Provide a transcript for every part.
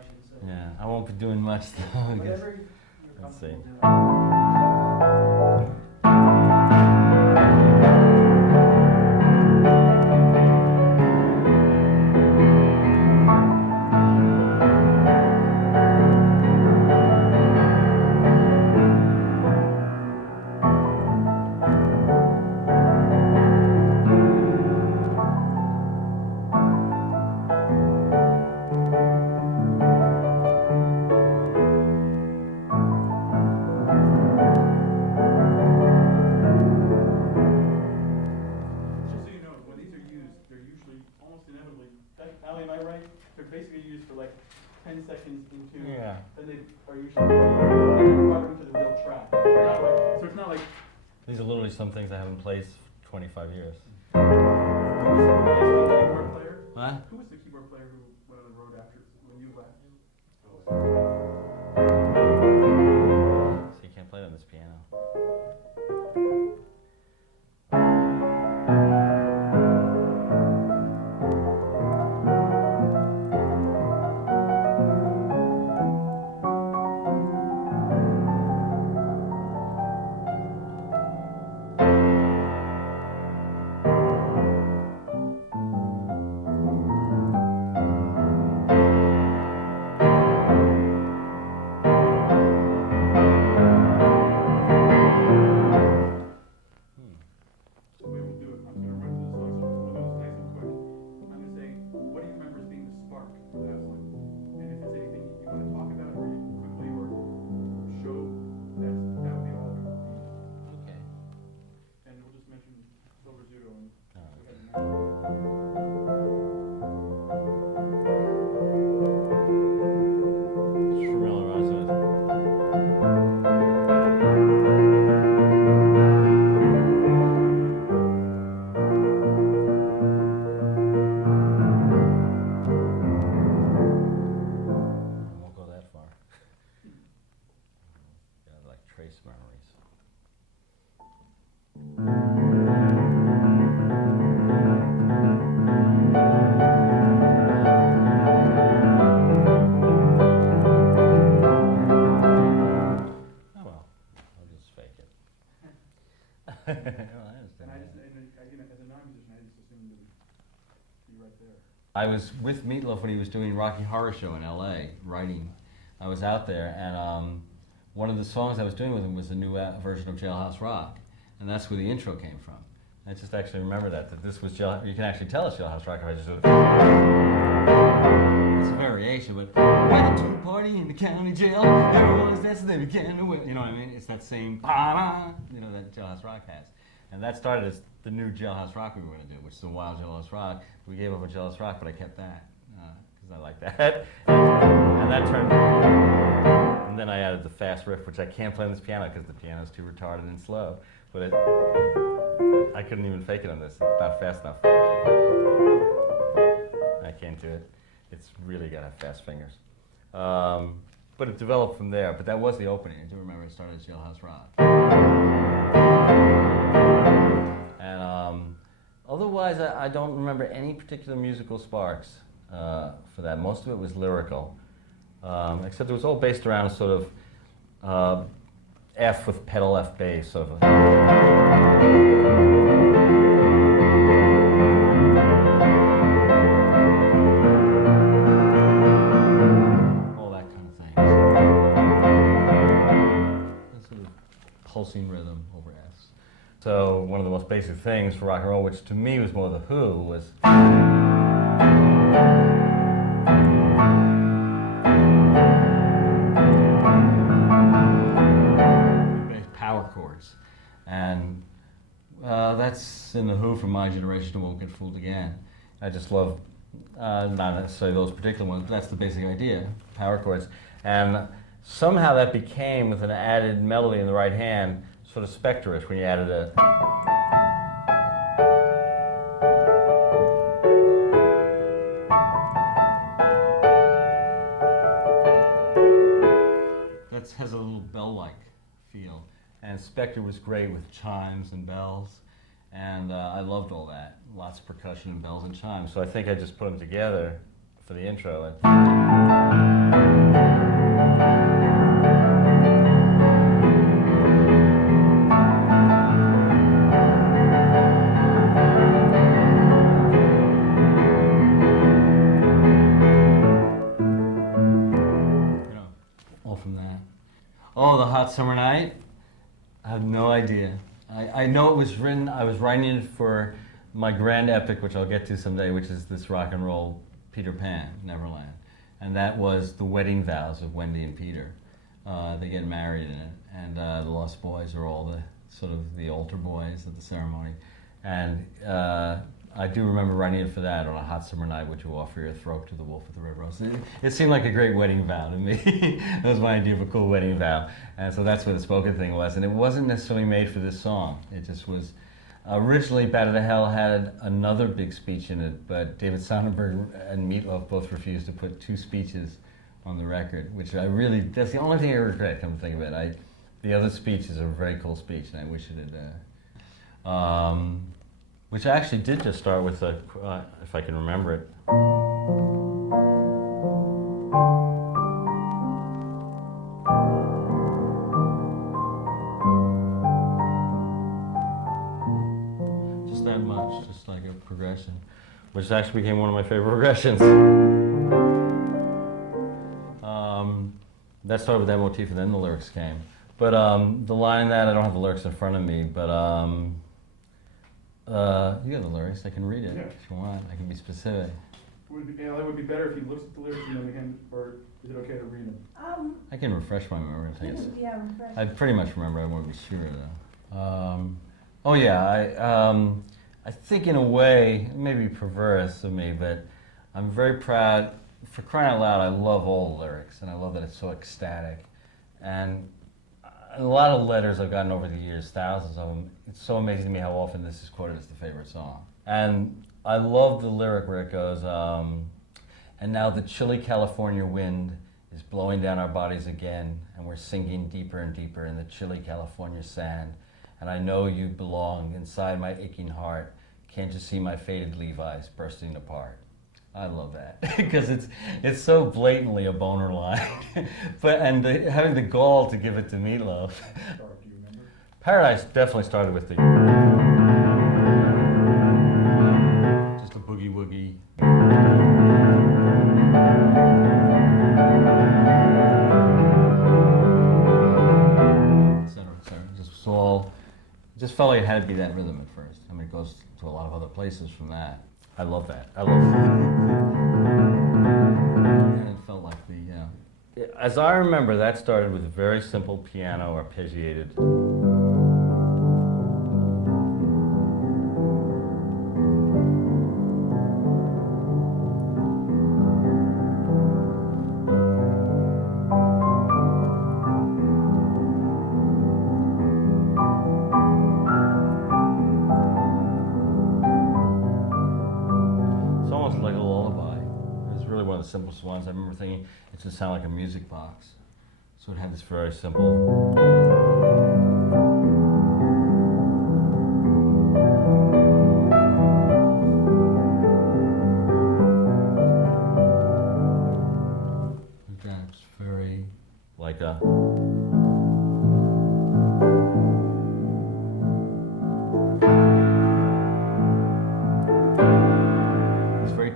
production. So Yeah, I won't be doing much though. whatever you're Let's see. comfortable doing. Am I right? They're basically used for like 10 seconds into, Yeah. then they are usually brought into the real track. So it's not like. These are literally some things I haven't played for 25 years. Who was the keyboard player? What? Who was the keyboard player who went on the road after when you left? So you can't play it on this piano. I was with Meatloaf when he was doing Rocky Horror Show in L.A. writing. I was out there, and one of the songs I was doing with him was a new version of Jailhouse Rock, and that's where the intro came from. I just actually remember that this was you can actually tell it's Jailhouse Rock if I just do it. It's a variation, but went to a party in the county jail, everyone's dancing, they began to whip. You know what I mean? It's that same you know, that Jailhouse Rock has. And that started as the new Jailhouse Rock we were going to do, which is the Wild Jailhouse Rock. We gave up on Jailhouse Rock, but I kept that because I like that. And that turned. And then I added the fast riff, which I can't play on this piano because the piano's too retarded and slow. But I couldn't even fake it on this. It's not fast enough. I can't do it. It's really got to have fast fingers. But it developed from there. But that was the opening. I do remember it started as Jailhouse Rock. And otherwise, I don't remember any particular musical sparks for that. Most of it was lyrical, except it was all based around a sort of F with pedal F bass, sort of. All that kind of thing. That sort of pulsing rhythm over S. So one of the most basic things for rock and roll, which to me was more The Who, was power chords. And that's in The Who from my generation, and Won't Get Fooled Again. I just love, not necessarily those particular ones, but that's the basic idea, power chords. And somehow that became, with an added melody in the right hand, sort of Spectre-ish when you added a. That has a little bell-like feel. And Spectre was great with chimes and bells. And I loved all that. Lots of percussion and bells and chimes. So I think I just put them together for the intro. And Oh, The Hot Summer Night? I have no idea. I know it was written, I was writing it for my grand epic, which I'll get to someday, which is this rock and roll Peter Pan, Neverland. And that was the wedding vows of Wendy and Peter. They get married in it, and the Lost Boys are all the sort of the altar boys at the ceremony. And I do remember writing it for that on a hot summer night, would you offer your throat to the wolf at the river? It seemed like a great wedding vow to me. That was my idea of a cool wedding vow. And so that's what the spoken thing was. And it wasn't necessarily made for this song. It just was. Originally, Bat of the Hell had another big speech in it, but David Sonnenberg and Meatloaf both refused to put 2 speeches on the record, which I really, that's the only thing I regret, come to think of it. The other speech is a very cool speech, and I wish it had, which I actually did just start with, if I can remember it. Just that much, just like a progression, which actually became one of my favorite progressions. That started with that motif, and then the lyrics came. But the line that, I don't have the lyrics in front of me, but you have the lyrics, I can read it if you want, I can be specific. It would be better if he looks at the lyrics and then again, or is it okay to read them? I can refresh my memory. Refresh. I pretty much remember, I want to be sure though. Oh yeah, I think in a way, it may be perverse of me, but I'm very proud. For crying out loud, I love all the lyrics, and I love that it's so ecstatic. And a lot of letters I've gotten over the years, thousands of them, it's so amazing to me how often this is quoted as the favorite song. And I love the lyric where it goes, and now the chilly California wind is blowing down our bodies again, and we're sinking deeper and deeper in the chilly California sand. And I know you belong inside my aching heart. Can't you see my faded Levi's bursting apart? I love that because it's so blatantly a boner line, having the gall to give it to Meatloaf. Do you remember? Paradise definitely started with the just a boogie woogie. Etc. etc. Just felt like it had to be that rhythm at first. I mean, it goes to a lot of other places from that. I love that. I love that. And it felt like as I remember, that started with a very simple piano arpeggiated. The simplest ones. I remember thinking it should sound like a music box. So it had this very simple. It's very like a.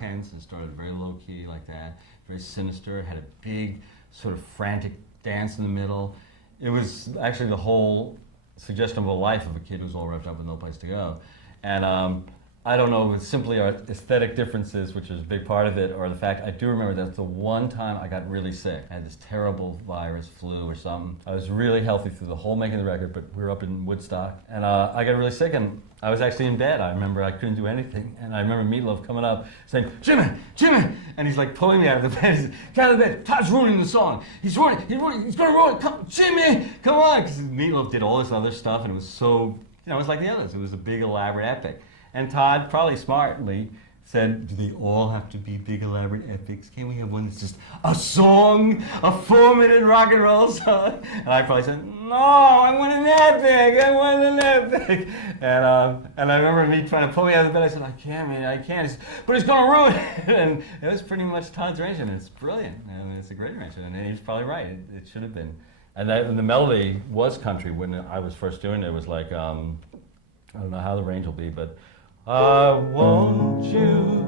Tense and started very low key like that, very sinister. It had a big sort of frantic dance in the middle. It was actually the whole suggestion of a life of a kid who's all revved up with no place to go. And I don't know if it's simply our aesthetic differences, which is a big part of it, or the fact I do remember that's the one time I got really sick. I had this terrible virus, flu or something. I was really healthy through the whole making of the record, but we were up in Woodstock, and I got really sick, and I was actually in bed. I remember I couldn't do anything, and I remember Meatloaf coming up saying, Jimmy, Jimmy, and he's like pulling me out of the bed. He's like, get out of the bed. Todd's ruining the song. He's gonna ruin it. Come, Jimmy, come on, because Meatloaf did all this other stuff, and it was so, it was like the others. It was a big elaborate epic. And Todd, probably smartly, said, do they all have to be big, elaborate epics? Can't we have one that's just a song, a 4-minute rock and roll song? And I probably said, no, I want an epic, And I remember me trying to pull me out of the bed. I said, I can't, man, I can't. He said, but it's going to ruin it. And it was pretty much Todd's arrangement. It's brilliant. And it's a great arrangement. And he's probably right. It should have been. And the melody was country. When I was first doing it, it was like, I don't know how the range will be, but I want you,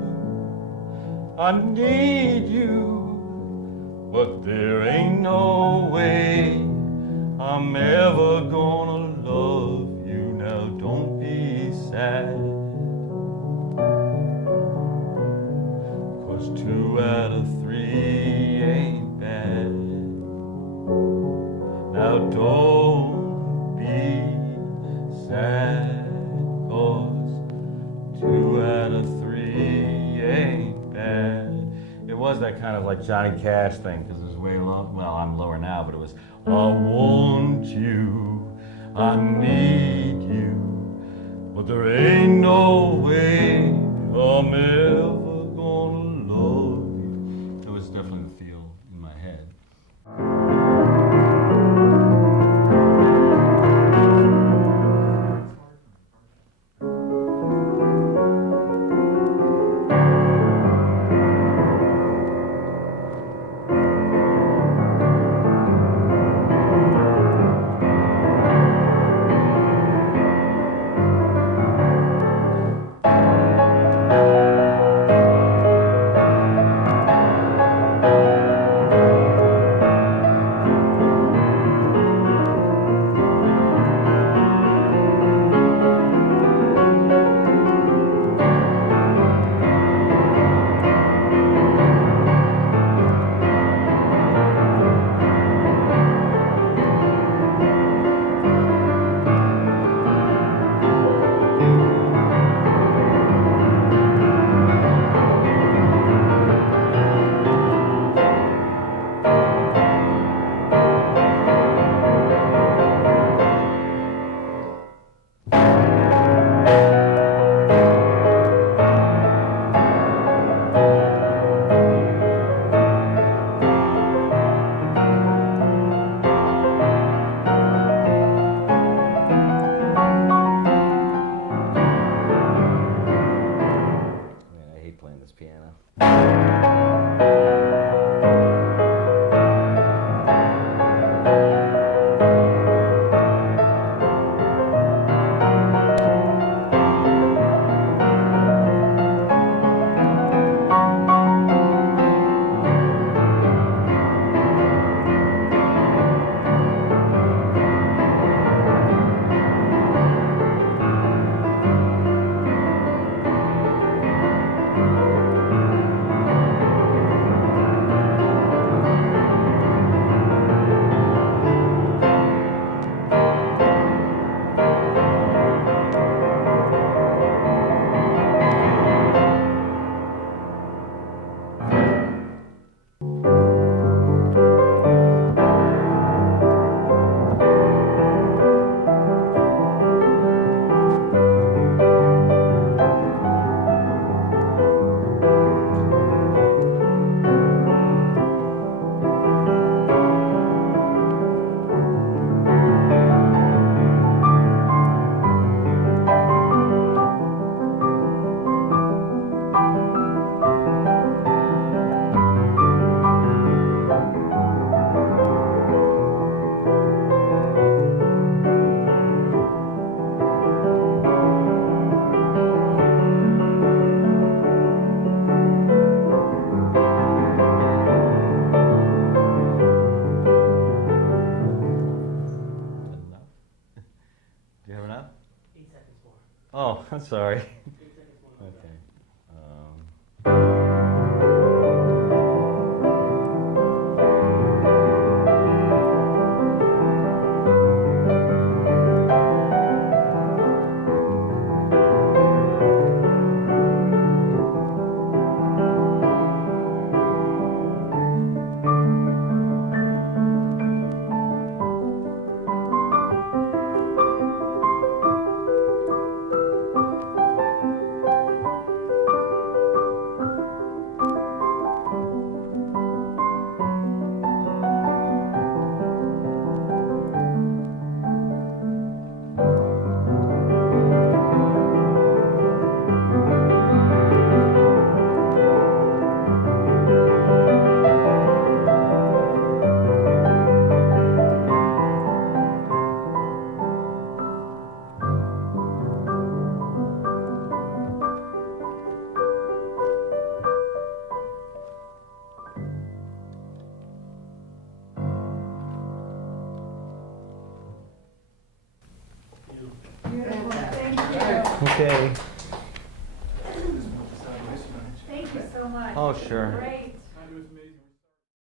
I need you, but there ain't no way I'm ever gonna love you. Now don't be sad. 'Cause 2 out of 3 ain't bad. Now don't be sad. 'Cause 2 out of 3 ain't bad. It was that kind of like Johnny Cash thing, because it was way low. Well, I'm lower now, but it was, I want you, I need you, but there ain't no way I'm ever gonna love you. It was definitely the feel in my head. Oh, I'm sorry. Okay. Okay. Thank you so much. Oh, sure. Great.